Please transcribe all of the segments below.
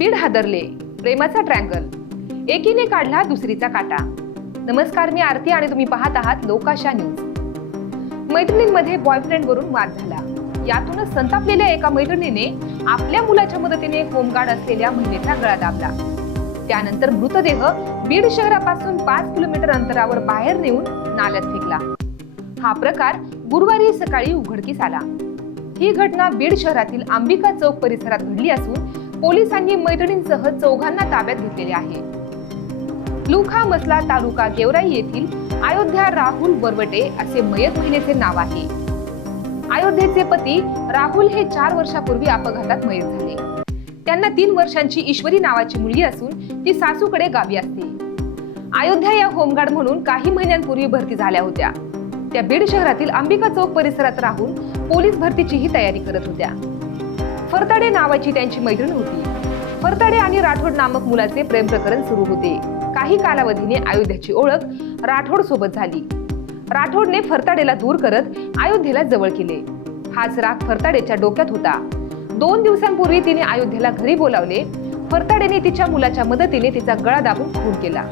बीड हादरले. प्रेमाचा ट्रँगल एकीने काढला दुसरीचा काटा. नमस्कार मी आरती आणि तुम्ही पाहत आहात लोकाशा न्यूज. मैत्रिणींमध्ये बॉयफ्रेंड वरून वाद झाला. यातूनच संतापलेल्या एका मैत्रिणीने आपल्या मुलाच्या मदतीने होमगार्ड असलेल्या महिलेचा गळा दाबला. त्यानंतर मृतदेह बीड शहरापासून पाच किलोमीटर अंतरावर बाहेर नेऊन नाल्यात फेकला. हा प्रकार गुरुवारी सकाळी उघडकीस आला. ही घटना बीड शहरातील अंबिका चौक परिसरात घडली असून पोलिसांनी मैत्रिणींसह चौघांना ताब्यात घेतलेले आहे. लुखा मसला तालुका गेवराई येथील अयोध्या राहुल बरवटे असे मयत महिलेचे नाव आहे. अयोध्येचे पती राहुल हे चार वर्षापूर्वी अपघातात मयत झाले. त्यांना तीन वर्षांची ईश्वरी नावाची मुलगी असून ती सासूकडे गावी असते. अयोध्या या होमगार्ड म्हणून काही महिन्यांपूर्वी भरती झाल्या होत्या. त्या बीड शहरातील अंबिका चौक परिसरात राहून पोलीस भरतीचीही तयारी करत होत्या. फरताडे नावाची त्यांची मैत्रीण होती. फरताडे आणि राठोड नामक मुलाचे प्रेम प्रकरण सुरू होते. काही कालावधीने अयोध्याची ओळख राठोड सोबत झाली. राठोडने फरताडेला दूर करत अयोध्येला जवळ केले. हाच राग फरताडेच्या डोक्यात होता. दोन दिवसांपूर्वी तिने अयोध्येला घरी बोलावले. फरताडेने तिच्या मुलाच्या मदतीने तिचा गळा दाबून खून केला.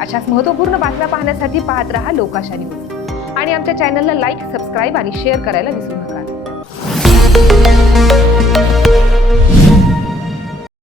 अशाच महत्त्वपूर्ण बातम्या पाहण्यासाठी पाहत रहा लोकाशा न्यूज. आणि आमच्या चॅनलला लाईक सबस्क्राईब आणि शेअर करायला विसरू नका.